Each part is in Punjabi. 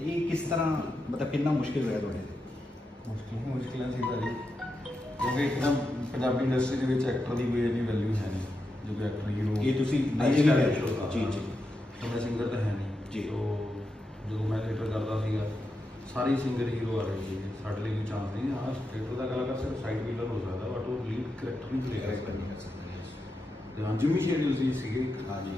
ये किस तरह मतलब कितना मुश्किल होया तुहाडे? मुश्किल सी भाजी क्योंकि एकदम पंजाबी इंडस्ट्री के विच एक्टर की कोई इन्नी वैल्यू है नहीं जो कि एक्टर हीरो ये तुसी जी जी जी तो मैं सिंगर तो है नहीं जी। तो जो मैं थिएटर करता सीगा सारे सिंगर हीरो आ रहे थे साढ़े लिए कोई चांस नहीं। हाँ थिएटर का कलाकार सिर्फ साइड विलन हो सकता बट वो लीड करैक्टर नहीं प्ले कर सकता। हाँ जिमी शेड्यूल सीगे हाँ जी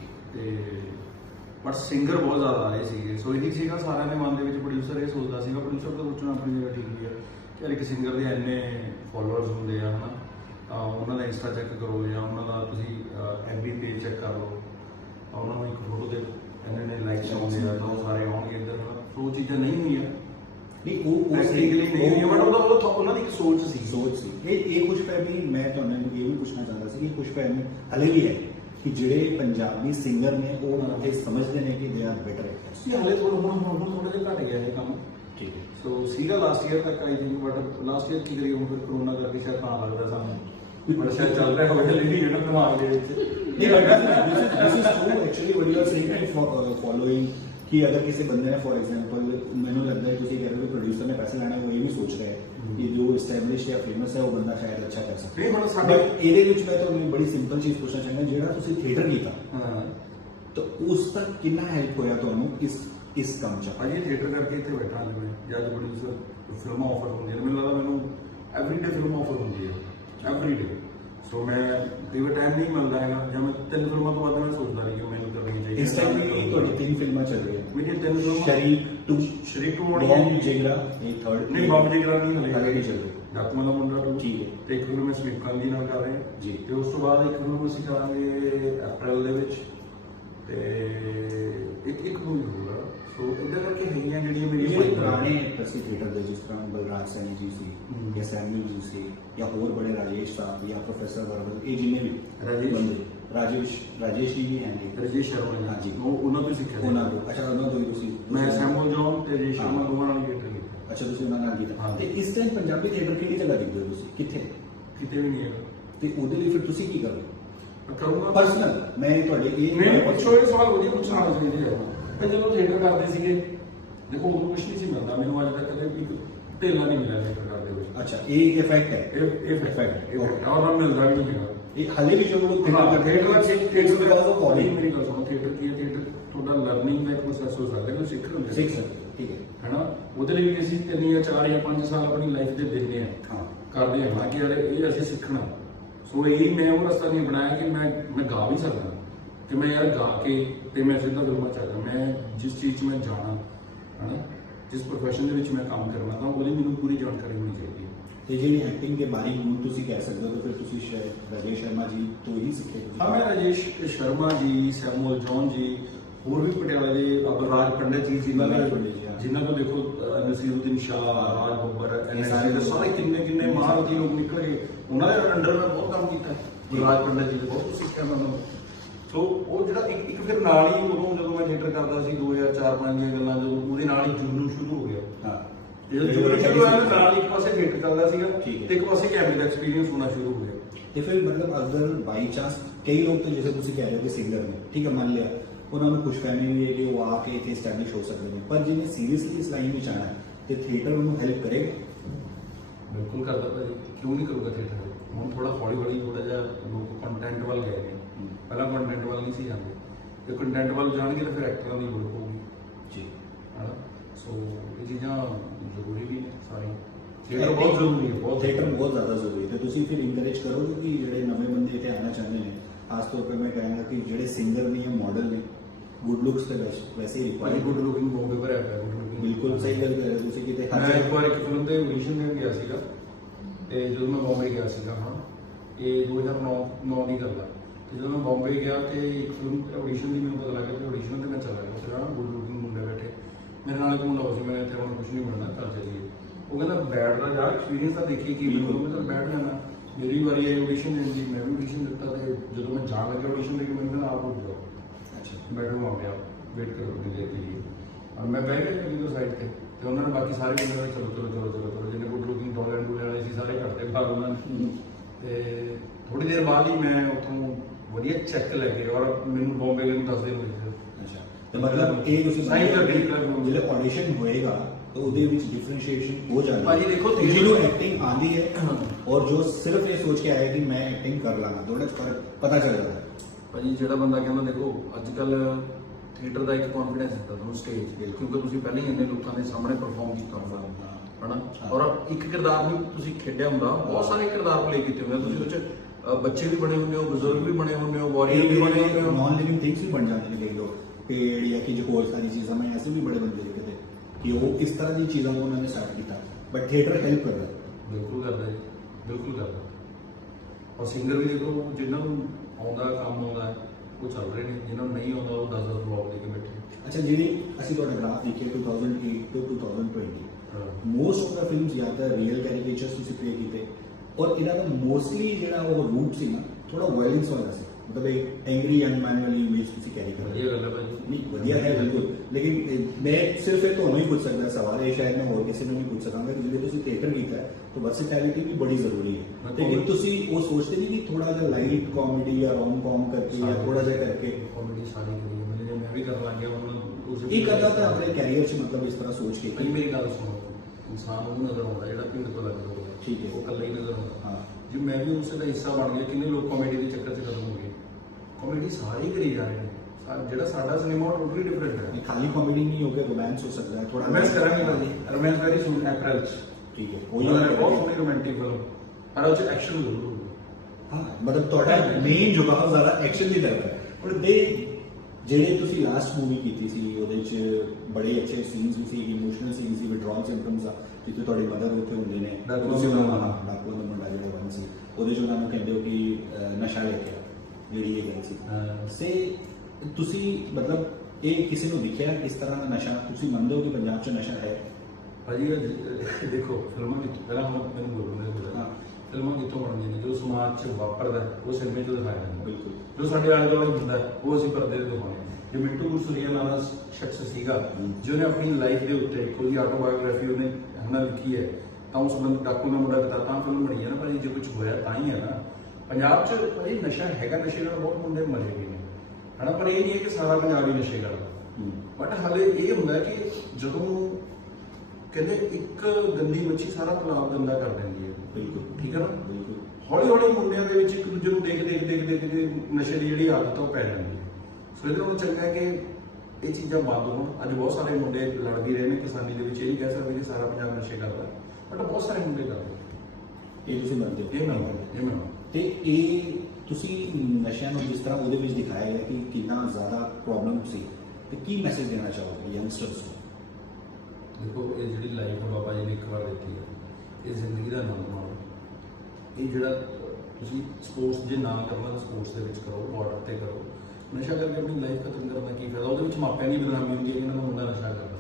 बट सिंगर बहुत ज़्यादा आए थे सो यही सीगा सारे के मन के प्रोड्यूसर ये सोचता सीगा प्रोड्यूसर तो सोचना अपनी जगह ठीक ही है कि यार एक सिंगर के इन्ने फॉलोअर्स होंगे है ना उन्होंने इंस्टा चैक करो या उन्होंने एफबी पेज चैक कर लो उन्होंने एक फोटो के इन्ने लाइक्स आते हैं तो सारे आउणगे इधर सो वो चीज़ां नहीं हुई नहीं वो एक्टिंगली नहीं हुई बट उन्होंने एक सोच सी ये खुशफहमी मैं तुहानू ये भी पूछना चाहता सी कि खुशफहमी हले भी है कि ਜਿਹੜੇ ਪੰਜਾਬੀ ਸਿੰਗਰ ਨੇ ਉਹ ਇਹ ਸਮਝਦੇ ਨੇ ਕਿ ਦੇ ਆਰ ਬੈਟਰ ਸੀ ਹਾਲੇ ਥੋੜਾ ਜਿਹਾ ਘਟ ਗਿਆ ਇਹ ਕੰਮ ਠੀਕ ਹੈ ਸੋ ਸੀਗਾ ਲਾਸਟ ਈਅਰ ਤੱਕ I think but last year ਕੀ ਕਰੀ ਹੁਣ ਫਿਰ ਕਰੋਨਾ ਕਰਕੇ ਸ਼ਾਇਦ ਤਾਂ ਲੱਗਦਾ ਸਾਨੂੰ ਬੜਾ ਸ਼ਾਇਦ ਚੱਲ ਰਿਹਾ ਹੋਵੇ ਲੇਡੀ ਜਿਹੜਾ ਦਿਮਾਗ ਦੇ ਵਿੱਚ ਇਹ ਲੱਗਦਾ this is true actually what you are saying following कि अगर किसी बंदे ने फॉर एग्जांपल मैंने लगता है कि कह रहे हो प्रोड्यूसर ने पैसे लाने वो ये भी सोच रहे हैं कि जो एस्टैब्लिश या फेमस है वो बंदा शायद अच्छा कर सकता है बट ਇਹਦੇ ਵਿੱਚ ਮੈਂ ਤੁਹਾਨੂੰ ਬੜੀ ਸਿੰਪਲ ਚੀਜ਼ ਪੁੱਛਣਾ ਚਾਹੁੰਦਾ ਜਿਹੜਾ ਤੁਸੀਂ ਥੀਏਟਰ ਕੀਤਾ ਤਾਂ ਉਸ ਦਾ ਕਿੰਨਾ ਹੈਲਪ ਹੋਇਆ ਤੁਹਾਨੂੰ ਇਸ ਕੰਮ ਚ ਅਜੇ ਥੀਏਟਰ ਕਰਕੇ ਇੱਥੇ ਬੈਠਾ ਹਾਂ ਮੈਂ ਜਦ ਪ੍ਰੋਡਿਊਸਰ ਫਿਲਮਾਂ ਆਫਰ ਹੁੰਦੀਆਂ ਨੇ ਮੈਨੂੰ ਲੱਗਦਾ ਮੈਨੂੰ ਐਵਰੀਡੇ ਫਿਲਮ ਆਫਰ ਹੁੰਦੀ ਹੈ ਐਵਰੀਡੇ ਸੋ ਮੈਂ ਕਈ ਵਾਰ ਟਾਈਮ ਨਹੀਂ ਮਿਲਦਾ ਹੈਗਾ ਜਾਂ ਮੈਂ 3 ਫਿਲਮਾਂ ਤੋਂ ਬਾਅਦ ਮੈਂ ਸੋਚਦਾ ਨਹੀਂ ਕਿ ਮੈਨੂੰ ਕਰਨੀ ਚਾਹੀਦੀ ਇਸ ਟਾਈਮ ਵੀ ਤੁਹਾਡੀ 3 ਫਿਲਮਾਂ ਚੱਲ ਰਹੀਆਂ ਮੇਰੀ 3 ਫਿਲਮਾਂ ਸ਼ਰੀਕ 2 ਹੋਣੀ ਬੌਬ ਜਿਗਰਾ ਇਹ ਥਰਡ ਨਹੀਂ ਬੌਬ ਜਿਗਰਾ ਨਹੀਂ ਹਲੇ ਨਹੀਂ ਚੱਲ ਰਹੀ ਡਾਕੂਮੈਂਟ ਦਾ ਮੁੰਡਾ 2 ਠੀਕ ਹੈ ਤੇ ਇੱਕ ਫਿਲਮ ਮੈਂ ਸਲੀਪ ਕਾਂਦੀ ਨਾਲ ਕਰ ਰਹੇ ਹਾਂ ਜੀ ਤੇ ਉਸ ਤੋਂ ਬਾਅਦ ਇੱਕ ਫਿਲਮ ਅਸੀਂ ਕਰਾਂਗੇ ਅਪ੍ਰੈਲ ਦੇ ਵਿੱਚ ਤੇ ਇੱਕ ਮੂਵੀ ਹੋਊਗਾ ਸੋ ਇਦਾਂ ਕਰਕੇ ਹੈਗੀਆਂ ਜਿਹੜੀਆਂ ਮੇਰੀਆਂ ਪੁਰਾਣੇ ਪ੍ਰਸਿੱਧ ਥੀਏਟਰ ਦੇ ਜਿਸ ਤਰ੍ਹਾਂ ਬਲਰਾਜ ਸੈਣੀ ਜੀ ਸੀ ਜਾਂ ਸੈਮੂਅਲ ਜੀ ਸੀ ਜਾਂ ਹੋਰ ਬੜੇ ਰਾਜੇਸ਼ ਸਾਹਿਬ ਜਾਂ ਪ੍ਰੋਫੈਸਰ ਵਰਮਾ ਇਹ ਜਿੰਨੇ ਵੀ ਰਾਜੇਸ਼ ਜੀ ਵੀ ਹੈ ਰਾਜੇਸ਼ ਸ਼ਰਮਾ ਹਾਂ ਜੀ ਉਹ ਉਹਨਾਂ ਤੋਂ ਸਿੱਖਿਆ ਉਹਨਾਂ ਤੋਂ ਅੱਛਾ ਉਹਨਾਂ ਤੋਂ ਹੀ ਤੁਸੀਂ ਮੈਂ ਸੈਮੂਅਲ ਜੌਨ ਤੇ ਰਾਜੇਸ਼ ਸ਼ਰਮਾ ਦੋਵਾਂ ਨਾਲ ਥੀਏਟਰ ਕੀਤਾ ਅੱਛਾ ਤੁਸੀਂ ਉਹਨਾਂ ਨਾਲ ਕੀਤਾ ਤੇ ਇਸ ਟਾਈਮ ਪੰਜਾਬੀ ਥੀਏਟਰ ਕਿਹੜੀ ਜਗ੍ਹਾ ਦਿਖਦੇ ਹੋ ਤੁਸੀਂ ਕਿਤੇ ਵੀ ਨਹੀਂ ਹੈਗਾ ਤੇ ਉਹਦੇ ਲਈ ਫਿਰ ਤੁਸੀਂ ਕੀ ਕਰੋ ਕਰੂੰਗਾ ਪਰਸਨਲ ਮੈਂ ਤੁਹਾਡੇ ਇਹ ਨਹੀਂ ਪੁੱਛੋ ਇਹ ਸਵਾਲ ਵਧੀਆ ਪੁੱਛਣਾ ਚਾਹੀਦਾ ਹੈ ਤੇ ਜਦੋਂ ਥੀਏਟਰ ਕਰਦੇ ਸੀਗੇ ਦੇਖੋ ਉਦੋਂ ਕੁਝ ਨਹੀਂ ਸੀ ਮਿਲਦਾ ਮੈਨੂੰ ਅੱਜ ਤੱਕ ਕਦੇ ਇੱਕ ਢੇਲਾ ਨਹੀਂ ਮਿਲਿਆ ਥੀਏਟਰ ਕਰਦੇ ਵਿੱਚ ਅੱਛਾ ਇਹ ਇਫੈਕਟ ਹੈ ਇਹ ਇਫੈਕਟ ਔਰ ਨਾ ਮਿਲਦਾ ਵੀ ਨਹੀਂ ਹੈਗਾ ਇਹ ਹਲੇ ਵੀ ਜਦੋਂ ਲੋਕ ਥੀਏਟਰ ਦਾ ਥੀਏਟਰ ਦਾ ਕੋਲਿੰਗ ਮੇਰੀ ਗੱਲ ਸੁਣੋ ਥੀਏਟਰ ਕੀ ਹੈ ਥੀਏਟਰ ਤੁਹਾਡਾ ਲਰਨਿੰਗ ਦਾ ਇੱਕ ਪ੍ਰੋਸੈਸ ਹੋ ਸਕਦਾ ਹੈ ਸਿੱਖ ਸਕਦੇ ਠੀਕ ਹੈ ਹੈਨਾ ਉਹਦੇ ਲਈ ਵੀ ਅਸੀਂ 3 ਜਾਂ 4 ਜਾਂ 5 ਸਾਲ ਆਪਣੀ ਲਾਈਫ ਦੇ ਦਿੰਦੇ ਹਾਂ ਕਰਦੇ ਹਾਂ ਕਿ ਯਾਰ ਇਹ ਅਸੀਂ ਸਿੱਖਣਾ ਸੋ ਇਹ ਮੈਂ ਉਹ ਰਸਤਾ ਨਹੀਂ ਬਣਾਇਆ ਕਿ ਮੈਂ ਗਾ ਵੀ ਸਕਦਾ ਕਿ ਮੈਂ ਯਾਰ ਗਾ ਕੇ ਤੇ ਮੈਂ ਸਿੱਧਾ ਫਿਲਮਾਂ ਚ ਆ ਜਾ ਮੈਂ ਜਿਸ ਚੀਜ਼ 'ਚ ਮੈਂ ਜਾਣਾ ਹੈ ਜਿਸ ਪ੍ਰੋਫੈਸ਼ਨ ਦੇ ਵਿੱਚ ਮੈਂ ਕੰਮ ਕਰਨਾ ਤਾਂ ਉਹਦੀ ਮੈਨੂੰ ਪੂਰੀ ਜਾਣਕਾਰੀ ਹੋਣੀ ਚਾਹੀਦੀ ਹੈ ਤੇ ਜਿਹੜੀ ਐਕਟਿੰਗ ਦੇ ਬਾਰੇ ਹੁਣ ਤੁਸੀਂ ਕਹਿ ਸਕਦੇ ਹੋ ਫਿਰ ਤੁਸੀਂ ਸ਼ਾਇਦ ਰਾਜੇਸ਼ ਸ਼ਰਮਾ ਜੀ ਤੋਂ ਹੀ ਸਿੱਖੇ ਹਾਂ ਮੈਂ ਰਾਜੇਸ਼ ਸ਼ਰਮਾ ਜੀ ਸੈਮੂਅਲ ਜੌਨ ਜੀ ਹੋਰ ਵੀ ਪਟਿਆਲੇ ਦੇ ਅਬਰਾਜ ਪੰਡਿਤ ਜੀ ਜਿਨ੍ਹਾਂ ਤੋਂ ਦੇਖੋ ਨਸੀਰੁੱਦੀਨ ਸ਼ਾਹ ਰਾਜ ਬੱਬਰ ਸਾਰੇ ਕਿੰਨੇ ਮਹਾਰਥੀ ਲੋਕ ਨਿਕਲ ਗਏ ਉਹਨਾਂ ਦੇ ਅੰਡਰ ਮੈਂ ਬਹੁਤ ਕੰਮ ਕੀਤਾ ਰਾਜ ਪੰਡਿਤ ਜੀ ਨੇ ਬਹੁਤ ਕੁਝ ਸਿੱਖਿਆ ਮੈਨੂੰ ਸੋ ਉਹ ਜਿਹੜਾ ਇੱਕ ਫਿਰ ਨਾਲ ਹੀ ਉਦੋਂ ਜਦੋਂ ਮੈਂ ਥੀਏਟਰ ਕਰਦਾ ਸੀ 2004-5 ਦੀਆਂ ਗੱਲਾਂ ਜਦੋਂ ਉਹਦੇ ਨਾਲ ਹੀ ਜੁਗਨੂ ਸ਼ੁਰੂ ਹੋ ਗਿਆ ਹਾਂ ਜਦੋਂ ਜੁਗਨੂ ਸ਼ੁਰੂ ਹੋਇਆ ਨਾਲ ਇੱਕ ਪਾਸੇ ਥੀਏਟਰ ਚੱਲਦਾ ਸੀਗਾ ਤੇ ਇੱਕ ਪਾਸੇ ਕੈਮਰੇ ਦਾ ਐਕਸਪੀਰੀਅੰਸ ਹੋਣਾ ਸ਼ੁਰੂ ਹੋ ਗਿਆ ਤੇ ਫਿਰ ਮਤਲਬ ਅਗਰ ਬਾਈ ਚਾਂਸ ਕਈ ਲੋਕ ਤਾਂ ਜਿਵੇਂ ਤੁਸੀਂ ਕਹਿ ਰਹੇ ਹੋ ਕਿ ਸਿੰਗਰ ਨੇ ਠੀਕ ਹੈ ਮੰਨ ਲਿਆ ਉਹਨਾਂ ਨੂੰ ਖੁਸ਼ਫਹਿਮੀ ਵੀ ਹੈ ਕਿ ਉਹ ਆ ਕੇ ਇੱਥੇ ਸਟੈਬਲਿਸ਼ ਹੋ ਸਕਦੇ ਨੇ ਪਰ ਜਿਹਨੇ ਸੀਰੀਅਸਲੀ ਇਸ ਲਾਈਨ ਵਿੱਚ ਆਉਣਾ ਤੇ ਥੀਏਟਰ ਉਹਨੂੰ ਹੈਲਪ ਕਰੇਗਾ ਬਿਲਕੁਲ ਕਰਦਾ ਭਾਜੀ ਕਿਉਂ ਨਹੀਂ ਕਰੂਗਾ ਥੀਏਟਰ ਹੁਣ ਥੋੜਾ ਹੌਲੀ ਥੋੜਾ ਜਿਹਾ ਲੋਕ ਕੰਟੈਂਟ ਵੱਲ ਗਏ ਨੇ ਪਹਿਲਾਂ ਕੰਟੈਂਟ ਵੱਲ ਨਹੀਂ ਸੀ ਜਾਂਦੇ ਤੇ ਕੰਟੈਂਟ ਵੱਲ ਜਾਣਗੇ ਤਾਂ ਫਿਰ ਐਕਟਰਾਂ ਦੀ ਲੋੜ ਪਊਗੀ ਜੀ ਹੈ ਨਾ ਸੋ ਇਹ ਚੀਜ਼ਾਂ ਜ਼ਰੂਰੀ ਵੀ ਨੇ ਸਾਰੀਆਂ ਥੀਏਟਰ ਬਹੁਤ ਜ਼ਰੂਰੀ ਹੈ ਬਹੁਤ ਥੀਏਟਰ ਬਹੁਤ ਜ਼ਿਆਦਾ ਜ਼ਰੂਰੀ ਹੈ ਤੇ ਤੁਸੀਂ ਫਿਰ ਇਨਕਰੇਜ ਕਰੋਗੇ ਕਿ ਜਿਹੜੇ ਨਵੇਂ ਬੰਦੇ ਇੱਥੇ ਆਉਣਾ ਚਾਹੁੰਦੇ ਨੇ ਖਾਸ ਤੌਰ 'ਤੇ ਮੈਂ ਕਹਾਂਗਾ ਕਿ ਜਿਹੜੇ ਸਿੰਗਰ ਨੇ ਜਾਂ ਮਾਡਲ ਨੇ ਗੁੱਡ ਲੁੱਕਸ ਤੇ ਵੈਸੇ ਹੀ ਰਿਕੁਆਇਰ ਗੁੱਡ ਲੁਕਿੰਗ ਬੋਂਬੇ ਭਰਿਆ ਪਿਆ ਗੁੱਡ ਲੁਕਿੰਗ ਬਿਲਕੁਲ ਸਹੀ ਗੱਲ ਕਰ ਰਹੇ ਤੁਸੀਂ ਕਿਤੇ ਮੈਂ ਇੱਕ ਵਾਰ ਇੱਕ ਫਿਲਮ ਦੇ ਆਡੀਸ਼ਨ ਦੇਣ ਗਿਆ ਸੀਗਾ ਤੇ ਜਦੋਂ ਮੈਂ ਬੰਬੇ ਗਿਆ ਸੀਗਾ ਹਾਂ ਇਹ 2009 ਦੀ ਗੱਲ ਆ ਤੇ ਜਦੋਂ ਮੈਂ ਬੰਬੇ ਗਿਆ ਤੇ ਇੱਕ ਫਿਲਮ ਆਡੀਸ਼ਨ ਦੀ ਮੈਨੂੰ ਪਤਾ ਲੱਗਾ ਕਿ ਆਡੀਸ਼ਨ ਤੇ ਮੈਂ ਚਲਾ ਗਿਆ ਸੀਗਾ ਗੁੱਡ ਲੁਕਿੰਗ ਮੁੰਡੇ ਬੈਠੇ ਮੇਰੇ ਨਾਲ ਇੱਕ ਮੁੰਡਾ ਸੀ ਮੈਂ ਇੱਥੇ ਹੁਣ ਕੁਝ ਨਹੀਂ ਬਣਨਾ ਕਰ ਚੱਲੀਏ ਉਹ ਕਹਿੰਦਾ ਬੈਠ ਦਾ ਯਾਰ ਐਕਸਪੀਰੀਅੰਸ ਤਾਂ ਦੇਖੀ ਕੀ ਮੈਨੂੰ ਮੈਂ ਤਾਂ ਬੈਠ ਜਾਣਾ ਮੇਰੀ ਵਾਰੀ ਆਈ ਆਡੀਸ਼ਨ ਦੇਣ ਦੀ ਮੈਂ ਵੀ ਆਡੀਸ਼ਨ ਦਿੱਤਾ ਤੇ ਜਦੋਂ ਮੈਂ ਜਾਣ ਲੱਗਿਆ ਆਡੀਸ਼ਨ ਦੇ ਕੇ ਮੈਨੂੰ ਕਹਿੰਦਾ ਆਪ ਹੋ ਜਾਓ ਅੱਛਾ ਬੈਠੋ ਆ ਗਿਆ ਵੇਟ ਕਰੋ ਦੇ ਲਈ और मैं बैठ गया किसी साइड पे तो उन्होंने बाकी सारे बंदे चलो जिन्हें गुड लुकिंग डॉल एंड डूले वाले सारे करते भाग उन्होंने थोड़ी देर बाद ही मैं उतों वधिया चैक लैके और मैनू बॉम्बे ਨੂੰ 10 ਦਿਨ ਹੋਏ ਅੱਛਾ ਤੇ ਮਤਲਬ ਇਹ ਤੁਸੀਂ ਸਾਈਂ ਕਰਕੇ ਨਿਕਲਣਾ। ਜਿਹੜੇ ਆਡੀਸ਼ਨ ਹੋਏਗਾ ਤਾਂ ਉਹਦੇ ਵਿੱਚ ਡਿਫਰੈਂਸ਼ੀਏਸ਼ਨ ਹੋ ਜਾਂਦੀ ਭਾਜੀ ਦੇਖੋ theatre- ਜਿਹਨੂੰ ਐਕਟਿੰਗ ਆਉਂਦੀ ਹੈ ਔਰ ਜੋ ਸਿਰਫ ਇਹ ਸੋਚ ਕੇ ਆਇਆ ਕਿ ਮੈਂ ਐਕਟਿੰਗ ਕਰ ਲਾਂਗਾ, ਦੋਨਾਂ 'ਚ ਫਰਕ ਪਤਾ ਚੱਲ ਜਾਂਦਾ ਹੈ। ਭਾਜੀ ਜਿਹੜਾ ਬੰਦਾ ਕਹਿੰਦਾ ਦੇਖੋ ਅੱਜ ਕੱਲ ਥੀਏਟਰ ਦਾ ਇੱਕ ਕੌਨਫੀਡੈਂਸ ਦਿੱਤਾ ਤੁਹਾਨੂੰ ਸਟੇਜ, ਕਿਉਂਕਿ ਤੁਸੀਂ ਪਹਿਲਾਂ ਹੀ ਇੰਨੇ ਲੋਕਾਂ ਦੇ ਸਾਹਮਣੇ ਪਰਫਾਰਮ ਕੀਤਾ ਹੁੰਦਾ ਹਨਾ, ਔਰ ਇੱਕ ਕਿਰਦਾਰ ਨੂੰ ਤੁਸੀਂ ਖੇਡਿਆ ਹੁੰਦਾ, ਬਹੁਤ ਸਾਰੇ ਕਿਰਦਾਰ ਪਲੇ ਕੀਤੇ ਹੁੰਦੇ ਤੁਸੀਂ ਉਹ 'ਚ ਬੱਚੇ ਵੀ ਬਣੇ ਹੁੰਦੇ ਹੋ, ਬਜ਼ੁਰਗ ਵੀ ਬਣੇ ਹੁੰਦੇ ਹੋ, ਵਾਰੀਅਰ ਵੀ ਬਣੇ ਹੁੰਦੇ ਹੋ, नॉन लिविंग थिंग्स भी बन जाते हैं कई लोग, पेड़ या कि जो और सारी चीज़ों में ऐसे भी बड़े बंदे देखे थे कि वो इस तरह की चीज़ों को उन्होंने स्टार्ट किया, बट थिएटर हेल्प कर रहा है। ਬਿਲਕੁਲ ਕਰਦਾ ਜੀ, ਬਿਲਕੁਲ ਕਰਦਾ। ਔਰ ਸਿੰਗਰ ਵੀ ਦੇਖੋ ਜਿਨ੍ਹਾਂ ਨੂੰ ਆਉਂਦਾ ਕੰਮ ਆਉਂਦਾ ਹੈ, ਉਹ ਚੱਲ ਰਹੇ ਨੇ, ਜਿਨ੍ਹਾਂ ਨੂੰ ਨਹੀਂ ਆਉਂਦਾ ਉਹ 10-10 ਬਲੌਗ ਦੇ ਕੇ ਬੈਠੇ। अच्छा जी, ਅਸੀਂ ਤੁਹਾਡਾ ਗ੍ਰਾਫ ਦੇਖਿਆ 2008 ਤੋਂ 2020 ਮੋਸਟ ਆਫ ਦਾ ਫਿਲਮਸ ਜਾਂ ਤਾਂ ਰੀਅਲ ਕੈਰੀਕੇਚਰਸ ਤੁਸੀਂ ਪਲੇ ਕੀਤੇ, ਔਰ ਇਹਨਾਂ ਦਾ ਮੋਸਟਲੀ ਜਿਹੜਾ ਉਹ ਰੂਟ ਸੀ ਨਾ ਥੋੜਾ ਵਾਇਲੈਂਸ ਵਾਲਾ ਸੀ, ਮਤਲਬ ਇੱਕ ਐਂਗਰੀ ਯੰਗ ਮੈਨ ਵਾਲੀ ਇਮੇਜ ਤੁਸੀਂ ਕੈਰੀ ਕਰ ਰਹੇ ਵਧੀਆ ਗੱਲ ਹੈ ਭਾਜੀ। ਨਹੀਂ ਵਧੀਆ ਹੈ ਬਿਲਕੁਲ, ਲੇਕਿਨ ਮੈਂ ਸਿਰਫ ਇਹ ਤੁਹਾਨੂੰ ਹੀ ਪੁੱਛ ਸਕਦਾ ਸਵਾਲ, ਇਹ ਸ਼ਾਇਦ ਮੈਂ ਹੋਰ ਕਿਸੇ ਨੂੰ ਨਹੀਂ ਪੁੱਛ ਸਕਾਂਗਾ ਕਿ ਜੇ ਤੁਸੀਂ ਥੀਏਟਰ ਕੀਤਾ ਹੈ ਤਾਂ ਵਰਸੈਟਿਲਿਟੀ ਵੀ ਬੜੀ ਜ਼ਰੂਰੀ ਹੈ, ਲੇਕਿਨ ਤੁਸੀਂ ਉਹ ਸੋਚਦੇ ਨਹੀਂ ਕਿ ਥੋੜਾ ਜਿਹਾ ਲਾਈਟ ਕਾਮੇਡੀ ਜਾਂ ਰੋਮ ਕॉम ਕਰਕੇ ਜਾਂ ਥੋੜਾ ਜਿਹਾ ਕਰਕੇ ਕਾਮੇਡੀ ਸਾਰੀ ਕਰੀ ਹੈ, ਮੈਨੂੰ ਮੈਂ ਵੀ ਕਰਨ ਲੱਗ ਗਿਆ ਹੁਣ ਇਹ ਕਰਦਾ ਤਾਂ ਆਪਣੇ ਕੈਰੀਅਰ 'ਚ ਮਤਲਬ ਇਸ ਤਰ੍ਹਾਂ ਸੋਚ ਕੇ ਭਾਜੀ ਮੇਰੀ ਗੱਲ ਸੁਣੋ, ਇਨਸਾਨ ਉਹ ਨਜ਼ਰ ਆਉਂਦਾ ਜਿਹੜਾ ਭੀੜ ਤੋਂ ਲੱਗ ਰਿਹਾ ਠੀਕ ਹੈ। ਉਹ ਇਕੱਲਾ ਹੀ ਨਜ਼ਰ ਆਉਂਦਾ। ਹਾਂ ਜੇ ਮੈਂ ਵੀ ਉਸੇ ਦਾ ਹਿੱਸਾ ਬਣ ਗਿਆ, ਕਿੰਨੇ ਲੋਕ ਕਾਮੇਡੀ ਦੇ ਚੱਕਰ 'ਚ ਖਤਮ ਹੋ ਗਏ, ਕਾਮੇਡੀ ਸਾਰੇ ਹੀ ਕਰੀ ਜਾ ਰਹੇ ਨੇ। ਜਿਹੜਾ ਸਾਡਾ ਸਿਨੇਮਾ ਟੋਟਲੀ ਡਿਫਰੈਂਟ ਹੈ। ਇਹ ਖਾਲੀ ਕਾਮੇਡੀ ਨਹੀਂ ਹੋ ਗਿਆ, ਰੋਮਾਂਸ ਹੋ ਸਕਦਾ ਹੈ ਥੋੜਾ ਰੋਮਾਂਸ ਕਰਾਂਗੇ ਭਾਜੀ, ਰੋਮਾਂਸ ਵੈਰੀ ਸੂਨ ਅਪ੍ਰੈਲ 'ਚ ਠੀਕ ਹੈ ਉਹੀ ਬਹੁਤ ਸੋਹਣੀ ਰੋਮਾਂਟਿਕ ਫਿਲਮ, ਪਰ ਉਹ 'ਚ ਐਕਸ਼ਨ ਜ਼ਰੂਰ ਹੋਊਗਾ। ਹਾਂ ਮਤਲਬ ਤੁਹਾਡਾ ਮੇਨ ਜੁਗਾਵ ਜ਼ਿਆਦਾ ਐਕਸ਼ਨ ਦੀ ਤਰਫ ਹੈ, ਪਰ ਦੇ ਜਿਹੜੇ ਤੁਸੀਂ ਲਾਸਟ ਮੂਵੀ ਕੀਤੀ ਸੀ ਉਹਦੇ 'ਚ ਬੜੇ ਅੱਛੇ ਸੀਨਸ ਵੀ ਸੀ, ਇਮੋਸ਼ਨਲ ਸੀਨ ਸੀ, ਵਿਡਰਾਲ ਸਿੰਪਟਮਸ ਆ, ਜਿੱਥੇ ਤੁਹਾਡੇ ਮਦਰ ਉੱਥੇ ਹੁੰਦੇ ਨੇ, ਤੁਸੀਂ ਉਹਨਾਂ ਦਾ ਡਾਕੂਆਂ ਦਾ ਮੁੰਡਾ ਜਿਹੜਾ ਵਨ ਸੀ ਉਹਦੇ 'ਚ ਉਹਨਾਂ ਨੂੰ ਕਹਿੰਦੇ ਹੋ ਕਿ ਨਸ਼ਾ ਲੈ ਕੇ ਆ, ਜਿਹੜੀ ਇਹ ਗੱਲ ਸੀ ਸੇ ਤੁਸੀਂ ਮਤਲਬ ਇਹ ਕਿਸੇ ਨੂੰ ਦਿਖਿਆ ਇਸ ਤਰ੍ਹਾਂ ਦਾ ਨਸ਼ਾ, ਤੁਸੀਂ ਮੰਨਦੇ ਹੋ ਕਿ ਪੰਜਾਬ 'ਚ ਨਸ਼ਾ ਹੈ? ਭਾਜੀ ਦੇਖੋ ਫਿਲਮਾਂ ਕਿੱਥੋਂ, ਪਹਿਲਾਂ ਹੁਣ ਮੈਨੂੰ ਬੋਲਣਾ ਹਾਂ ਫਿਲਮਾਂ ਕਿੱਥੋਂ ਬਣਦੀਆਂ ਨੇ, ਜੋ ਸਮਾਜ 'ਚ ਵਾਪਰਦਾ ਹੈ, ਉਹ ਸਿਨੇਮੇ 'ਚ ਦਿਖਾਇਆ ਜਾਂਦਾ। ਬਿਲਕੁਲ ਜੋ ਸਾਡੇ ਆਲੇ ਦੁਆਲੇ ਹੁੰਦਾ ਹੈ, ਉਹ ਅਸੀਂ ਪਰਦੇ ਤੇ ਦਿਖਾਉਂਦੇ ਹਾਂ। ਜੋ ਮਿੰਟੂ ਗੁਰਸਰੀਆ ਨਾਂ ਦਾ ਸ਼ਖਸ ਸੀਗਾ, ਜਿਹਨੇ ਆਪਣੀ ਲਾਈਫ ਦੇ ਉੱਤੇ ਇੱਕ ਉਹਦੀ ਆਟੋਬਾਇਓਗ੍ਰਾਫੀ ਉਹਨੇ ਹਨਾ ਲਿਖੀ ਹੈ, ਤਾਂ ਉਸ ਬੰਦੇ ਡਾਕੂ ਦਾ ਮੁੰਡਾ ਕਿਤਾਬ ਤਾਂ ਫਿਲਮ ਬਣੀ ਹੈ ਨਾ ਭਾਜੀ, ਜੇ ਕੁਝ ਹੋਇਆ ਤਾਂ ਹੀ ਹੈ ਨਾ। ਪੰਜਾਬ 'ਚ ਭਾਜੀ ਨਸ਼ਾ ਹੈਗਾ, ਨਸ਼ੇ ਨਾਲ ਬਹੁਤ ਮੁੰਡੇ ਮਰੇ ਵੀ ਨੇ ਹਨਾ, ਪਰ ਇਹ ਨਹੀਂ ਹੈ ਕਿ ਸਾਰਾ ਪੰਜਾਬ ਹੀ ਨਸ਼ੇ ਕਰਦਾ। ਬਟ ਹਾਲੇ ਇਹ ਹੁੰਦਾ ਕਿ ਜਦੋਂ ਕਹਿੰਦੇ ਇੱਕ ਗੰਦੀ ਮੱਛੀ ਸਾਰਾ ਤਲਾਬ ਗੰਦਾ ਕਰ ਦਿੰਦੀ ਹੈ। ਬਿਲਕੁਲ ਠੀਕ ਹੈ ਨਾ। ਬਿਲਕੁਲ ਹੌਲੀ ਹੌਲੀ ਮੁੰਡਿਆਂ ਦੇ ਵਿੱਚ ਇੱਕ ਦੂਜੇ ਨੂੰ ਦੇਖ ਕੇ ਨਸ਼ੇ ਦੀ ਜਿਹੜੀ ਆਦਤ ਉਹ ਪੈ ਜਾਂਦੀ ਹੈ। ਸੋ ਇਹਦੇ ਨਾਲੋਂ ਚੰਗਾ ਹੈ ਕਿ ਇਹ ਚੀਜ਼ਾਂ ਬੰਦ ਹੋਣ। ਅੱਜ ਬਹੁਤ ਸਾਰੇ ਮੁੰਡੇ ਲੜ ਵੀ ਰਹੇ ਨੇ ਕਿਸਾਨੀ ਦੇ ਵਿੱਚ, ਇਹ ਨਹੀਂ ਕਹਿ ਸਕਦੇ ਕਿ ਸਾਰਾ ਪੰਜਾਬ ਨਸ਼ੇ ਕਰਦਾ, ਬਟ ਬਹੁਤ ਸਾਰੇ ਮੁੰਡੇ ਕਰਦੇ। ਇਹ ਤੁਸੀਂ ਮੰਨਦੇ ਹੋ? ਇਹ ਮੈਂ ਤੇ ਇਹ ਤੁਸੀਂ ਨਸ਼ਿਆਂ ਨੂੰ ਜਿਸ ਤਰ੍ਹਾਂ ਉਹਦੇ ਵਿੱਚ ਦਿਖਾਇਆ ਹੈ ਕਿ ਕਿੰਨਾ ਜ਼ਿਆਦਾ ਪ੍ਰੋਬਲਮ ਸੀ, ਤੇ ਕੀ ਮੈਸੇਜ ਦੇਣਾ ਚਾਹੋਗੇ ਯੰਗਸਟਰਸ ਨੂੰ? ਦੇਖੋ ਇਹ ਜਿਹੜੀ ਲਾਈਫ ਬਾਬਾ ਜੀ ਨੇ ਇੱਕ ਵਾਰ ਦਿੱਤੀ ਹੈ, ਇਹ ਜ਼ਿੰਦਗੀ ਦਾ ਆਨੰਦ ਮਾਣੋ। ਇਹ ਜਿਹੜਾ ਤੁਸੀਂ ਸਪੋਰਟਸ ਜੇ ਨਾ ਕਰਨਾ ਤਾਂ ਸਪੋਰਟਸ ਦੇ ਵਿੱਚ ਕਰੋ, ਬਾਰਡਰ ਤੇ ਕਰੋ। ਨਸ਼ਾ ਕਰਕੇ ਆਪਣੀ ਲਾਈਫ ਖਤਮ ਕਰਨ ਦਾ ਕੀ ਫਾਇਦਾ? ਉਹਦੇ ਵਿੱਚ ਮਾਪਿਆਂ ਦੀ ਬਦਨਾਮੀ ਹੁੰਦੀ ਹੈ ਕਿ ਇਹਨਾਂ ਦਾ ਮੁੰਡਾ ਨਸ਼ਾ ਕਰਦਾ,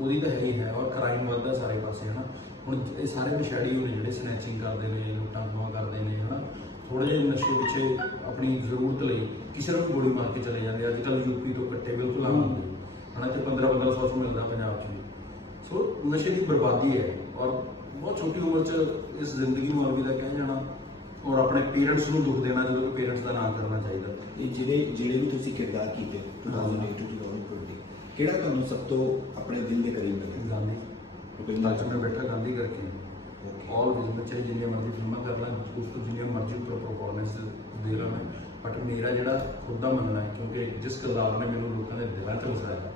ਉਹਦੀ ਤਾਂ ਹੈ ਹੀ ਹੈ, ਔਰ ਕ੍ਰਾਈਮ ਵੱਧਦਾ ਸਾਰੇ ਪਾਸੇ ਹੈ ਨਾ। ਹੁਣ ਇਹ ਸਾਰੇ ਨਸ਼ੇੜੀ ਹੋਣੇ ਜਿਹੜੇ ਸਨੈਚਿੰਗ ਕਰਦੇ ਨੇ, ਲੁੱਟਾਂ ਖੋਹਾਂ ਕਰਦੇ ਨੇ ਹੈ ਨਾ, ਥੋੜ੍ਹੇ ਜਿਹੇ ਨਸ਼ੇ ਪਿੱਛੇ ਆਪਣੀ ਜ਼ਰੂਰਤ ਲਈ ਕਿਸੇ ਨੂੰ ਗੋਲੀ ਮਾਰ ਕੇ ਚਲੇ ਜਾਂਦੇ। ਅੱਜ ਕੱਲ੍ਹ ਯੂਪੀ ਤੋਂ ਕੱਟੇ ਬਿਲਕੁਲ ਆਮ ਹੁੰਦੇ ਹੈ ਨਾ, ਤੇ 1500 ਮਿਲਦਾ ਪੰਜਾਬ 'ਚ ਵੀ। ਸੋ ਨਸ਼ੇ ਦੀ ਬਰਬਾਦੀ ਹੈ, ਔਰ ਬਹੁਤ ਛੋਟੀ ਉਮਰ 'ਚ ਇਸ ਜ਼ਿੰਦਗੀ ਨੂੰ ਅਲਵਿਦਾ ਕਹਿ ਜਾਣਾ, ਔਰ ਆਪਣੇ ਪੇਰੈਂਟਸ ਨੂੰ ਦੁੱਖ ਦੇਣਾ ਜਦੋਂ ਕਿ ਪੇਰੈਂਟਸ ਦਾ ਨਾ ਕਰਨਾ ਚਾਹੀਦਾ। ਇਹ ਜਿਹੜੇ ਵੀ ਤੁਸੀਂ ਕਿਰਦਾਰ ਕੀਤੇ 2008 to 2020, ਕਿਹੜਾ ਤੁਹਾਨੂੰ ਸਭ ਤੋਂ ਆਪਣੇ ਦਿਲ ਦੇ ਕਰੀਬ ਲੱਗਿਆ? ਗਾਂਧੀ। ਅੱਜ ਮੈਂ ਬੈਠਾ ਗਾਂਧੀ ਕਰਕੇ ਔਰ ਬੱਚੇ ਜਿੰਨੀਆਂ ਮਰਜ਼ੀ ਫਿਲਮਾਂ ਕਰ ਲੈਣ, ਉਸ ਤੋਂ ਜਿੰਨੀਆਂ ਮਰਜ਼ੀ ਉੱਪਰ ਪਰਫਾਰਮੈਂਸ ਦੇ ਰਹਾ ਮੈਂ, ਬਟ ਮੇਰਾ ਜਿਹੜਾ ਖੁਦ ਦਾ ਮੰਨਣਾ ਹੈ, ਕਿਉਂਕਿ ਜਿਸ ਕਿਰਦਾਰ ਨੇ ਮੈਨੂੰ ਲੋਕਾਂ ਦੇ ਦਿਲਾਂ 'ਚ ਵਸਾਇਆ,